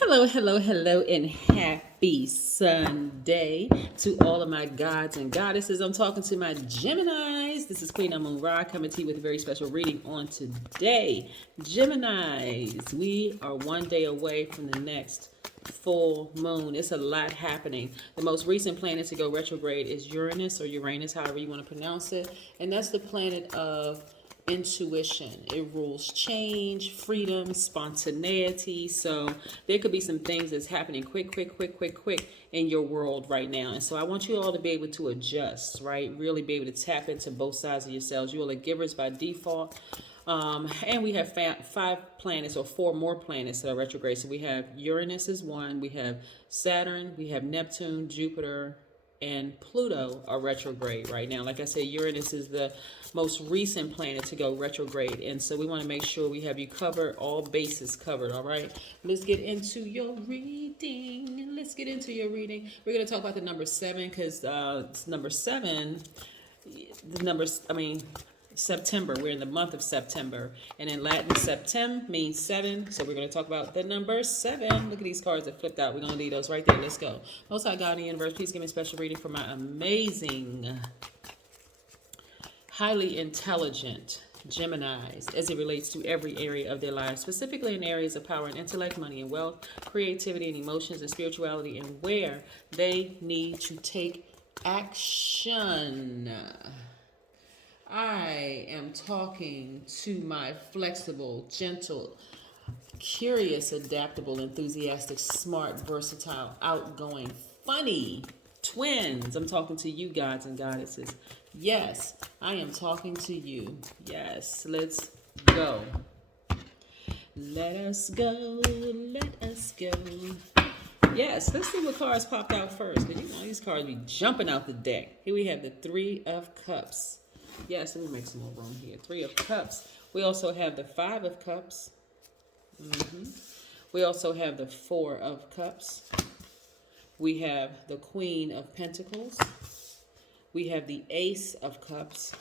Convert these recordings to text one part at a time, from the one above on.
Hello, hello, hello, and happy Sunday to all of my gods and goddesses. I'm talking to my Geminis. This is Queen Amun Ra coming to you with a very special reading on today. Geminis, we are one day away from the next full moon. It's a lot happening. The most recent planet to go retrograde is Uranus, or Uranus, however you want to pronounce it. And that's the planet of intuition. It rules change, freedom, spontaneity. So there could be some things that's happening quick in your world right now. And so I want you all to be able to adjust, right? Really be able to tap into both sides of yourselves. You all are givers by default. And we have five planets, or four more planets that are retrograde. So we have Uranus is one, we have Saturn, we have Neptune, Jupiter, and Pluto are retrograde right now. Like I said, Uranus is the most recent planet to go retrograde. And so we want to make sure we have you covered, all bases covered, all right? Let's get into your reading. We're going to talk about the number 7 because number 7, September. We're in the month of September. And in Latin, Septem means 7. So we're going to talk about the number 7. Look at these cards that flipped out. We're going to leave those right there. Let's go. Most High God in the universe, please give me a special reading for my amazing, highly intelligent Geminis as it relates to every area of their lives, specifically in areas of power and intellect, money and wealth, creativity and emotions and spirituality, and where they need to take action. I am talking to my flexible, gentle, curious, adaptable, enthusiastic, smart, versatile, outgoing, funny twins. I'm talking to you, gods and goddesses. Yes, I am talking to you. Yes, let's go. Let us go. Let us go. Yes, let's see what cards popped out first. But you know, these cards be jumping out the deck. Here we have the 3 of Cups. Yes, let me make some more room here. 3 of Cups. We also have the 5 of Cups. We also have the 4 of Cups. We have the Queen of Pentacles. We have the Ace of Cups.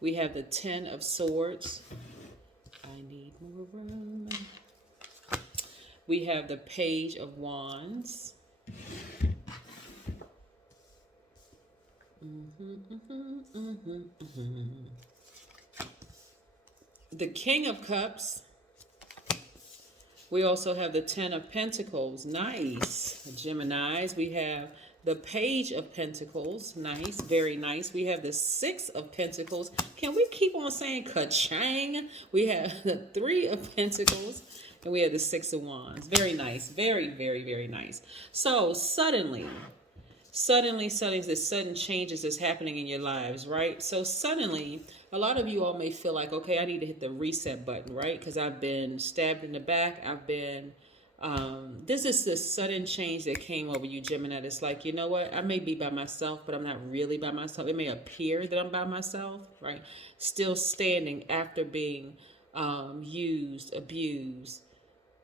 We have the 10 of Swords. I need more room. We have the Page of Wands. The King of Cups. We also have the 10 of Pentacles. Nice. Geminis. We have the Page of Pentacles. Nice. Very nice. We have the 6 of Pentacles. Can we keep on saying ka-chang? We have the 3 of Pentacles. And we have the 6 of Wands. Very nice. Very, very, very nice. So suddenly, there's sudden changes that's happening in your lives, right? So suddenly, a lot of you all may feel like, okay, I need to hit the reset button, right? Because I've been stabbed in the back. This is the sudden change that came over you, Gemini. It's like, you know what? I may be by myself, but I'm not really by myself. It may appear that I'm by myself, right? Still standing after being used, abused,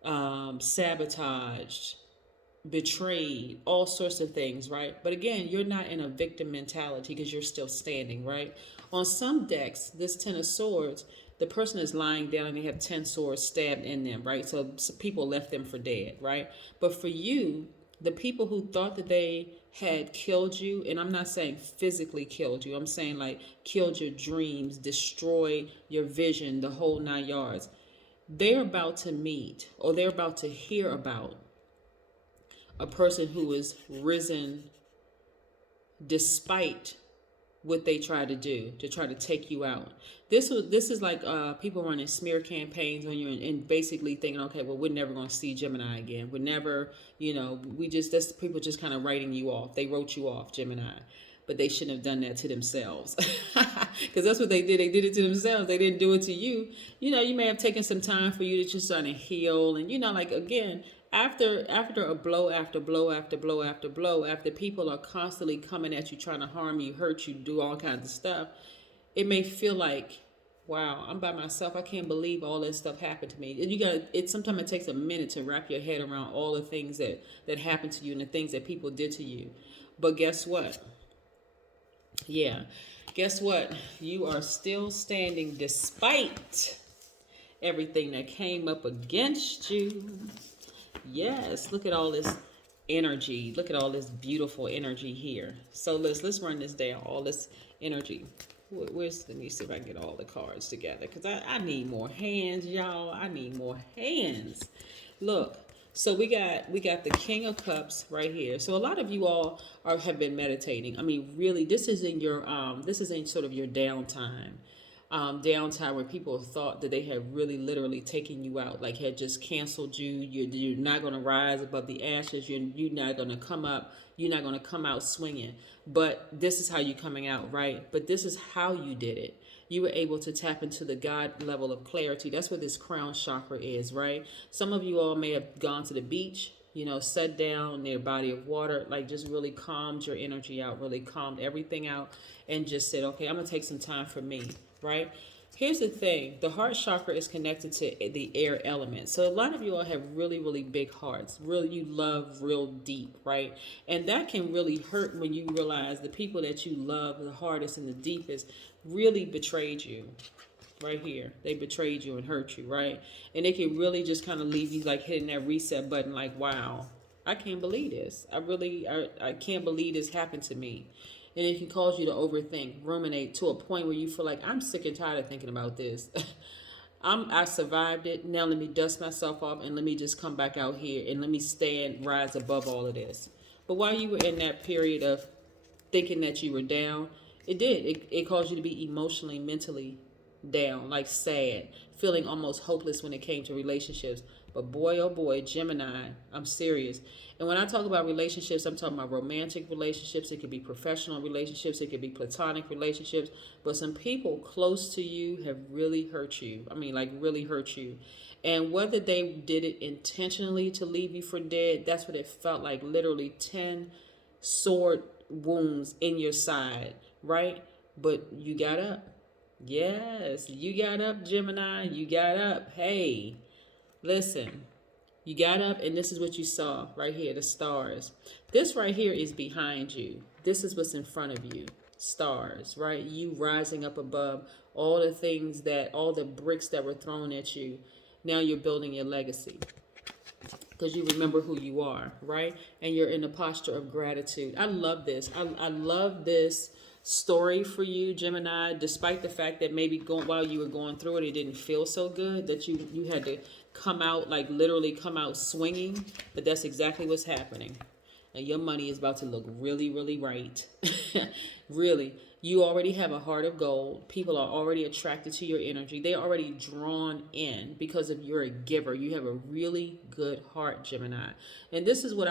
sabotaged, betrayed, all sorts of things, right? But again, you're not in a victim mentality because you're still standing, right? On some decks, this 10 of Swords, the person is lying down and they have 10 swords stabbed in them, right? So people left them for dead, right? But for you, the people who thought that they had killed you, and I'm not saying physically killed you, I'm saying like killed your dreams, destroyed your vision, the whole 9 yards, they're about to meet, or they're about to hear about a person who is risen despite what they try to do to try to take you out. This is like people running smear campaigns on you and basically thinking, okay, well, we're never going to see Gemini again. We're never, that's people just kind of writing you off. They wrote you off, Gemini. But they shouldn't have done that to themselves, because that's what they did. They did it to themselves. They didn't do it to you. You may have taken some time for you to just try to heal. And, like, again, after a blow after blow after blow after blow, after people are constantly coming at you, trying to harm you, hurt you, do all kinds of stuff, it may feel like, wow, I'm by myself. I can't believe all this stuff happened to me. And sometimes it takes a minute to wrap your head around all the things that happened to you and the things that people did to you. But guess what? Yeah, guess what? You are still standing despite everything that came up against you. Yes, look at all this energy. Look at all this beautiful energy here. So let's run this down. All this energy. Let me see if I can get all the cards together, because I need more hands, y'all. I need more hands. Look. So we got the King of Cups right here. So a lot of you all have been meditating. I mean, really, this is in your this is in sort of your downtime. Downtime where people thought that they had really literally taken you out, like had just canceled you. You're not going to rise above the ashes. You're not going to come up. You're not going to come out swinging. But this is how you're coming out, right? But this is how you did it. You were able to tap into the God level of clarity. That's what this crown chakra is, right? Some of you all may have gone to the beach, sat down near a body of water, like just really calmed your energy out, really calmed everything out, and just said, okay, I'm going to take some time for me, right? Here's the thing. The heart chakra is connected to the air element. So a lot of you all have really, really big hearts. Really, you love real deep, right? And that can really hurt when you realize the people that you love the hardest and the deepest really betrayed you. Right here, they betrayed you and hurt you, right? And it can really just kind of leave you like hitting that reset button, like, wow, I can't believe this. I can't believe this happened to me. And it can cause you to overthink, ruminate to a point where you feel like, I'm sick and tired of thinking about this. I survived it. Now let me dust myself off and let me just come back out here and let me rise above all of this. But while you were in that period of thinking that you were down, it caused you to be emotionally, mentally down, like sad, feeling almost hopeless when it came to relationships. But boy, oh boy, Gemini, I'm serious. And when I talk about relationships, I'm talking about romantic relationships. It could be professional relationships. It could be platonic relationships. But some people close to you have really hurt you. I mean, like really hurt you. And whether they did it intentionally to leave you for dead, that's what it felt like. Literally 10 sword wounds in your side, right? But you got up. Yes, you got up, Gemini. You got up. Hey, listen. You got up, and this is what you saw right here, the stars. This right here is behind you. This is what's in front of you. Stars, right? You rising up above all the bricks that were thrown at you. Now you're building your legacy because you remember who you are, right? And you're in a posture of gratitude. I love this. I love this story for you, Gemini, despite the fact that maybe while you were going through it, it didn't feel so good, that you had to come out, like literally come out swinging. But that's exactly what's happening. And your money is about to look really, really right. Really. You already have a heart of gold. People are already attracted to your energy. They're already drawn in because of you're a giver. You have a really good heart, Gemini. And this is what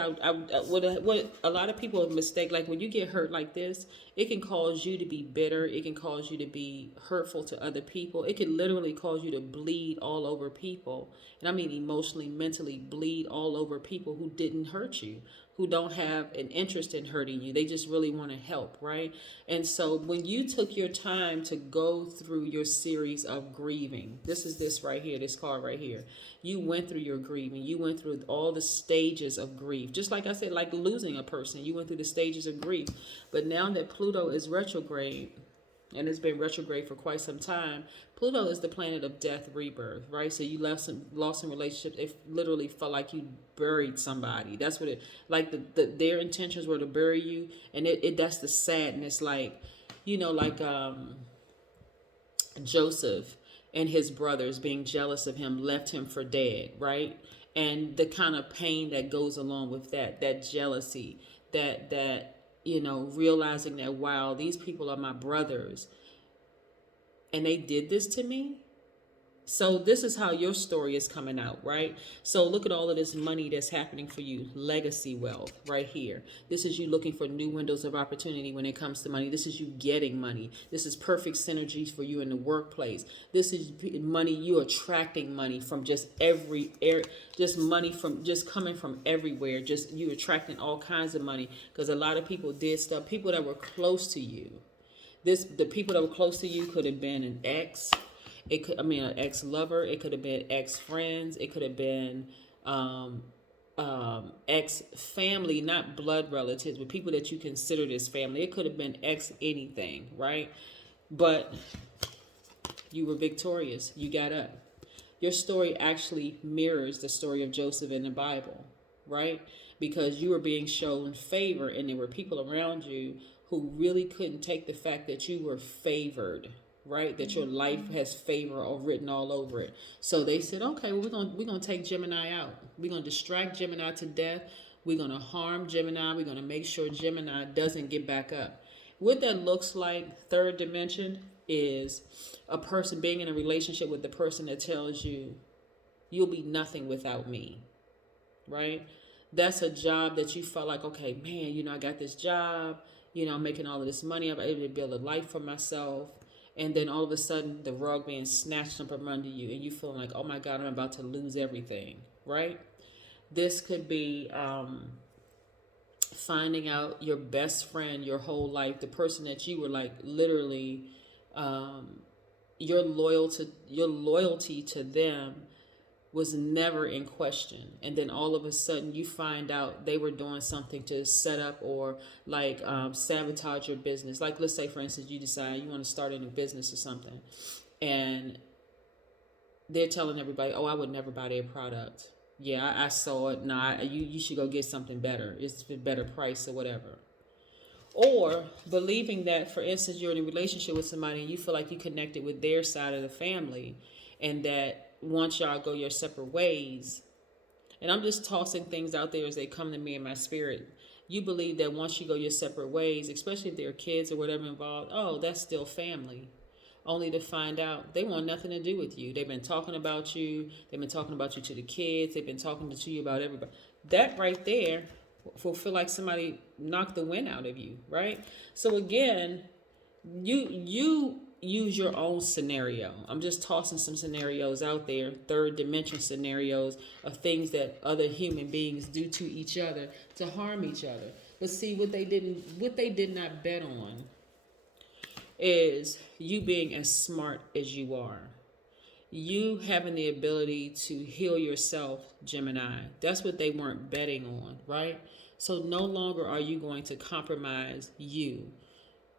what a lot of people mistake. Like when you get hurt like this, it can cause you to be bitter. It can cause you to be hurtful to other people. It can literally cause you to bleed all over people. And I mean emotionally, mentally bleed all over people who didn't hurt you, who don't have an interest in hurting you. They just really want to help, right? And so when you took your time to go through your series of grieving, this right here, this card right here, you went through your grieving. You went through all the stages of grief. Just like I said, like losing a person, you went through the stages of grief. But now that Pluto is retrograde, and it's been retrograde for quite some time, Pluto is the planet of death, rebirth, right? So you lost some relationships. It literally felt like you buried somebody. That's what it, like their intentions were to bury you. And that's the sadness, like, like Joseph and his brothers being jealous of him left him for dead, right? And the kind of pain that goes along with that jealousy, that realizing that, wow, these people are my brothers and they did this to me. So this is how your story is coming out, right? So look at all of this money that's happening for you. Legacy wealth right here. This is you looking for new windows of opportunity when it comes to money. This is you getting money. This is perfect synergies for you in the workplace. This is money, you attracting money from just just money from just coming from everywhere. Just you attracting all kinds of money because a lot of people did stuff. People that were close to you. The people that were close to you could have been an ex. An ex-lover. It could have been ex-friends. It could have been ex-family, not blood relatives, but people that you considered as family. It could have been ex-anything, right? But you were victorious. You got up. Your story actually mirrors the story of Joseph in the Bible, right? Because you were being shown favor, and there were people around you who really couldn't take the fact that you were favored, right? That your life has favor all written all over it. So they said, okay, well, we're gonna take Gemini out. We're gonna distract Gemini to death. We're gonna harm Gemini. We're gonna make sure Gemini doesn't get back up. What that looks like, third dimension, is a person being in a relationship with the person that tells you, you'll be nothing without me, right? That's a job that you felt like, okay, man, I got this job, I'm making all of this money, I'm able to build a life for myself. And then all of a sudden, the rug being snatched up from under you, and you feeling like, oh my God, I'm about to lose everything, right? This could be finding out your best friend your whole life, the person that you were like literally, your loyalty to them was never in question, and then all of a sudden you find out they were doing something to set up or like sabotage your business. Like, let's say for instance you decide you want to start a new business or something, and they're telling everybody, oh, I would never buy their product. Yeah, I saw it. Nah, you should go get something better. It's a better price or whatever. Or believing that, for instance, you're in a relationship with somebody and you feel like you connected with their side of the family, and that once y'all go your separate ways, and I'm just tossing things out there as they come to me in my spirit, you believe that once you go your separate ways, especially if there are kids or whatever involved, oh, that's still family. Only to find out they want nothing to do with you. They've been talking about you. They've been talking about you to the kids. They've been talking to you about everybody. That right there will feel like somebody knocked the wind out of you, right? So again, you use your own scenario. I'm just tossing some scenarios out there, third dimension scenarios of things that other human beings do to each other to harm each other. But see, what they did not bet on is you being as smart as you are. You having the ability to heal yourself, Gemini. That's what they weren't betting on, right? So no longer are you going to compromise you.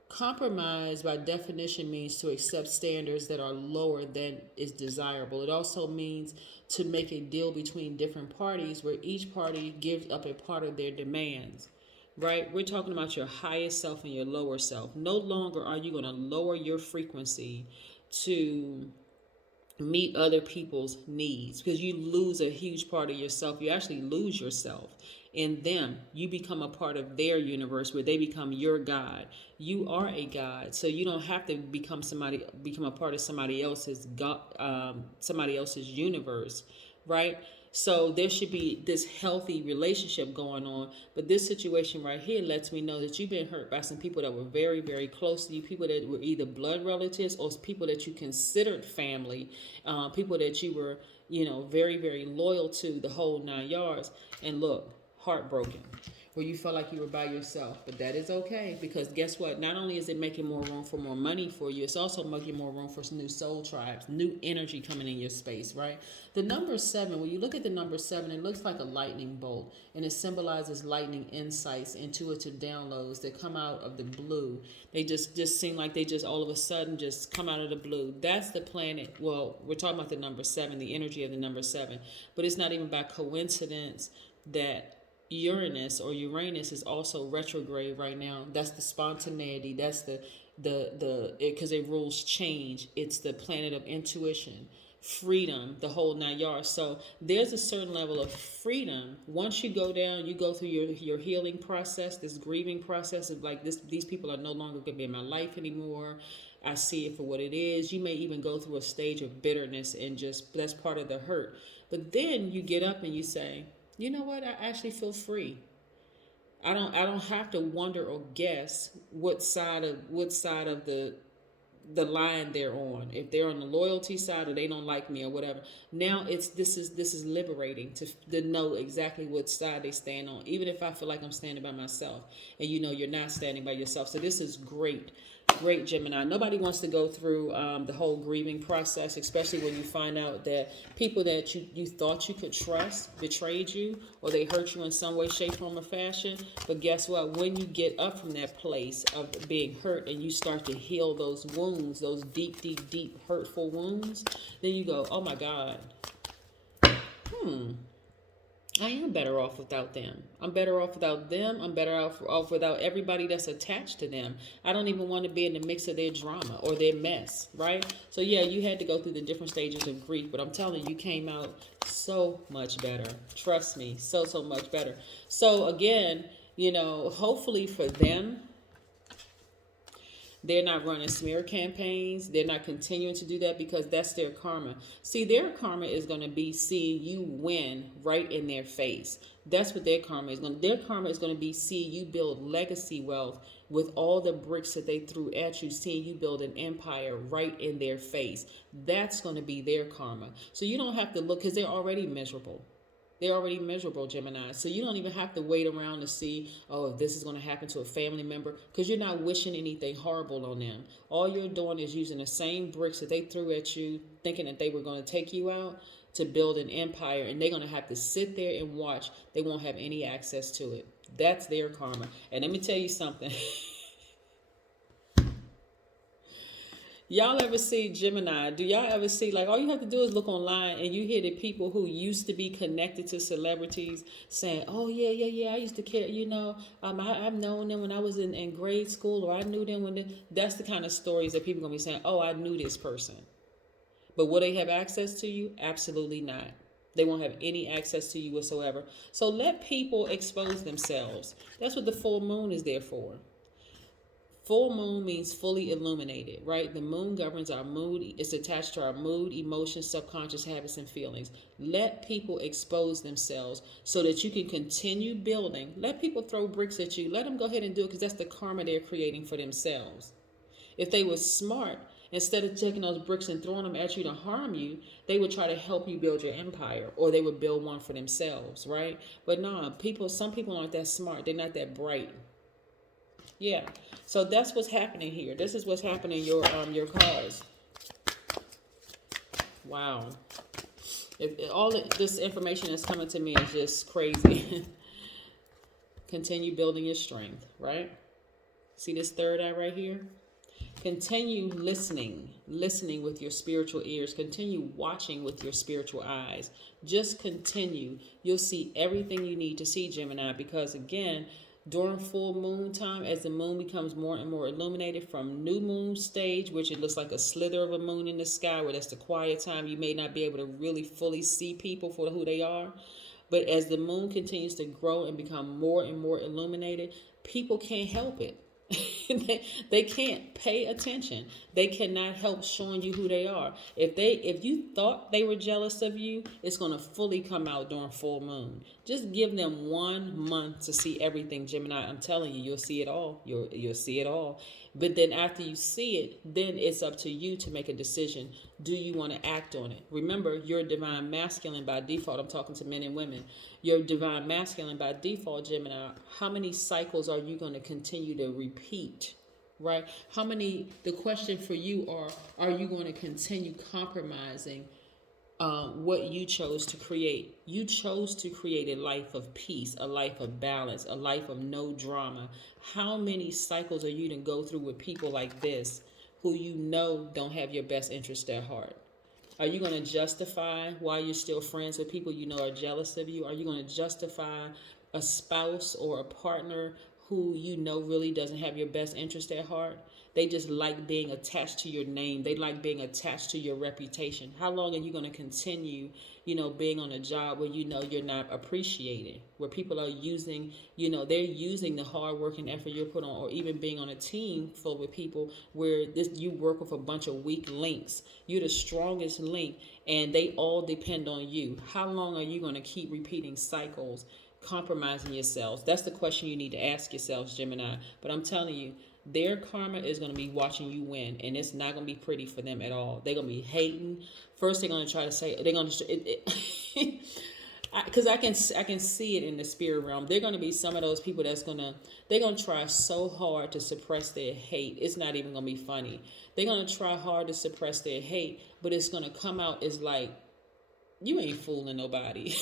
Compromise, by definition, means to accept standards that are lower than is desirable. It also means to make a deal between different parties where each party gives up a part of their demands. Right? We're talking about your highest self and your lower self. No longer are you going to lower your frequency to meet other people's needs, because you lose a huge part of yourself. You actually lose yourself in them. You become a part of their universe where they become your God. You are a God, so you don't have to become a part of somebody else's God, somebody else's universe, right? So there should be this healthy relationship going on. But this situation right here lets me know that you've been hurt by some people that were very, very close to you, people that were either blood relatives or people that you considered family, people that you were, very, very loyal to, the whole 9 yards. And look, heartbroken, where you felt like you were by yourself. But that is okay, because guess what? Not only is it making more room for more money for you, it's also making more room for some new soul tribes, new energy coming in your space, right? The number 7, when you look at the number 7, it looks like a lightning bolt, and it symbolizes lightning insights, intuitive downloads that come out of the blue. They just seem like they just all of a sudden just come out of the blue. That's the planet. Well, we're talking about the number 7, the energy of the number 7, but it's not even by coincidence that Uranus is also retrograde right now. That's the spontaneity. That's the because it rules change. It's the planet of intuition, freedom, the whole 9 yards. So there's a certain level of freedom. Once you go down, you go through your healing process, this grieving process of like this. These people are no longer going to be in my life anymore. I see it for what it is. You may even go through a stage of bitterness and just that's part of the hurt. But then you get up and you say, you know what? I actually feel free. I don't have to wonder or guess what side of the line they're on. If they're on the loyalty side or they don't like me or whatever. Now this is liberating to know exactly what side they stand on. Even if I feel like I'm standing by myself, and you're not standing by yourself. So this is great. Great, Gemini. Nobody wants to go through the whole grieving process, especially when you find out that people that you thought you could trust betrayed you, or they hurt you in some way, shape, form, or fashion. But guess what? When you get up from that place of being hurt and you start to heal those wounds, those deep, deep, deep hurtful wounds, then you go, oh my God. I am better off without them. I'm better off without them. I'm better off without everybody that's attached to them. I don't even want to be in the mix of their drama or their mess, right? So yeah, you had to go through the different stages of grief, but I'm telling you, you came out so much better. Trust me, so much better. So again, hopefully for them, they're not running smear campaigns. They're not continuing to do that because that's their karma. See, their karma is going to be seeing you win right in their face. That's what their karma is going to. Their karma is going to be seeing you build legacy wealth with all the bricks that they threw at you, seeing you build an empire right in their face. That's going to be their karma. So you don't have to look because they're already miserable. They're already miserable, Gemini. So you don't even have to wait around to see, oh, if this is going to happen to a family member, because you're not wishing anything horrible on them. All you're doing is using the same bricks that they threw at you, thinking that they were going to take you out to build an empire, and they're going to have to sit there and watch. They won't have any access to it. That's their karma. And let me tell you something. Y'all ever see Gemini? Do y'all ever see, like, all you have to do is look online and you hear the people who used to be connected to celebrities saying, oh, yeah, I used to care, I've known them when I was in grade school, or I knew them that's the kind of stories that people are going to be saying, oh, I knew this person. But will they have access to you? Absolutely not. They won't have any access to you whatsoever. So let people expose themselves. That's what the full moon is there for. Full moon means fully illuminated, right? The moon governs our mood. It's attached to our mood, emotions, subconscious habits, and feelings. Let people expose themselves so that you can continue building. Let people throw bricks at you. Let them go ahead and do it because that's the karma they're creating for themselves. If they were smart, instead of taking those bricks and throwing them at you to harm you, they would try to help you build your empire, or they would build one for themselves, right? But no, some people aren't that smart. They're not that bright. Yeah, so that's what's happening here. This is what's happening in your cards. Wow. This information that's coming to me is just crazy. Continue building your strength, right? See this third eye right here? Continue listening with your spiritual ears. Continue watching with your spiritual eyes. Just continue. You'll see everything you need to see, Gemini, because again, during full moon time, as the moon becomes more and more illuminated from new moon stage, which it looks like a slither of a moon in the sky, where that's the quiet time, you may not be able to really fully see people for who they are. But as the moon continues to grow and become more and more illuminated, people can't help it. They can't pay attention. They cannot help showing you who they are. If you thought they were jealous of you, it's going to fully come out during full moon. Just give them 1 month to see everything, Gemini. I'm telling you, you'll see it all. You'll see it all. But then after you see it, then it's up to you to make a decision. Do you want to act on it? Remember, you're divine masculine by default. I'm talking to men and women. You're divine masculine by default, Gemini. How many cycles are you going to continue to repeat? Right? The question for you are you going to continue compromising what you chose to create? You chose to create a life of peace, a life of balance, a life of no drama. How many cycles are you going to go through with people like this who you know don't have your best interest at heart? Are you going to justify why you're still friends with people you know are jealous of you? Are you going to justify a spouse or a partner who you know really doesn't have your best interest at heart? They just like being attached to your name. They like being attached to your reputation. How long are you going to continue, being on a job where you know you're not appreciated, where people are using, they're using the hard work and effort you're put on, or even being on a team full with people where you work with a bunch of weak links. You're the strongest link and they all depend on you. How long are you going to keep repeating cycles, compromising yourselves? That's the question you need to ask yourselves, Gemini. But I'm telling you, their karma is going to be watching you win, and it's not going to be pretty for them at all. They're going to be hating. First, they're going to try to say, they're going to, because I can see it in the spirit realm. They're going to be some of those people they're going to try so hard to suppress their hate. It's not even going to be funny. They're going to try hard to suppress their hate, but it's going to come out as like you ain't fooling nobody.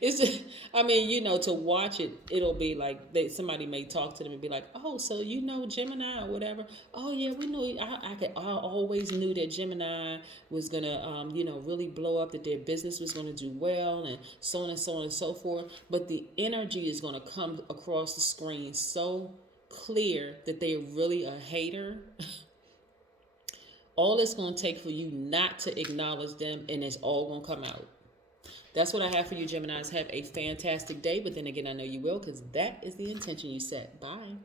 It's just, I mean, to watch it, it'll be like somebody may talk to them and be like, oh, so Gemini or whatever. Oh yeah, we knew. I always knew that Gemini was gonna, really blow up. That their business was gonna do well, and so on and so on and so forth. But the energy is gonna come across the screen so clear that they're really a hater. All it's going to take for you not to acknowledge them, and it's all going to come out. That's what I have for you, Geminis. Have a fantastic day, but then again, I know you will, because that is the intention you set. Bye.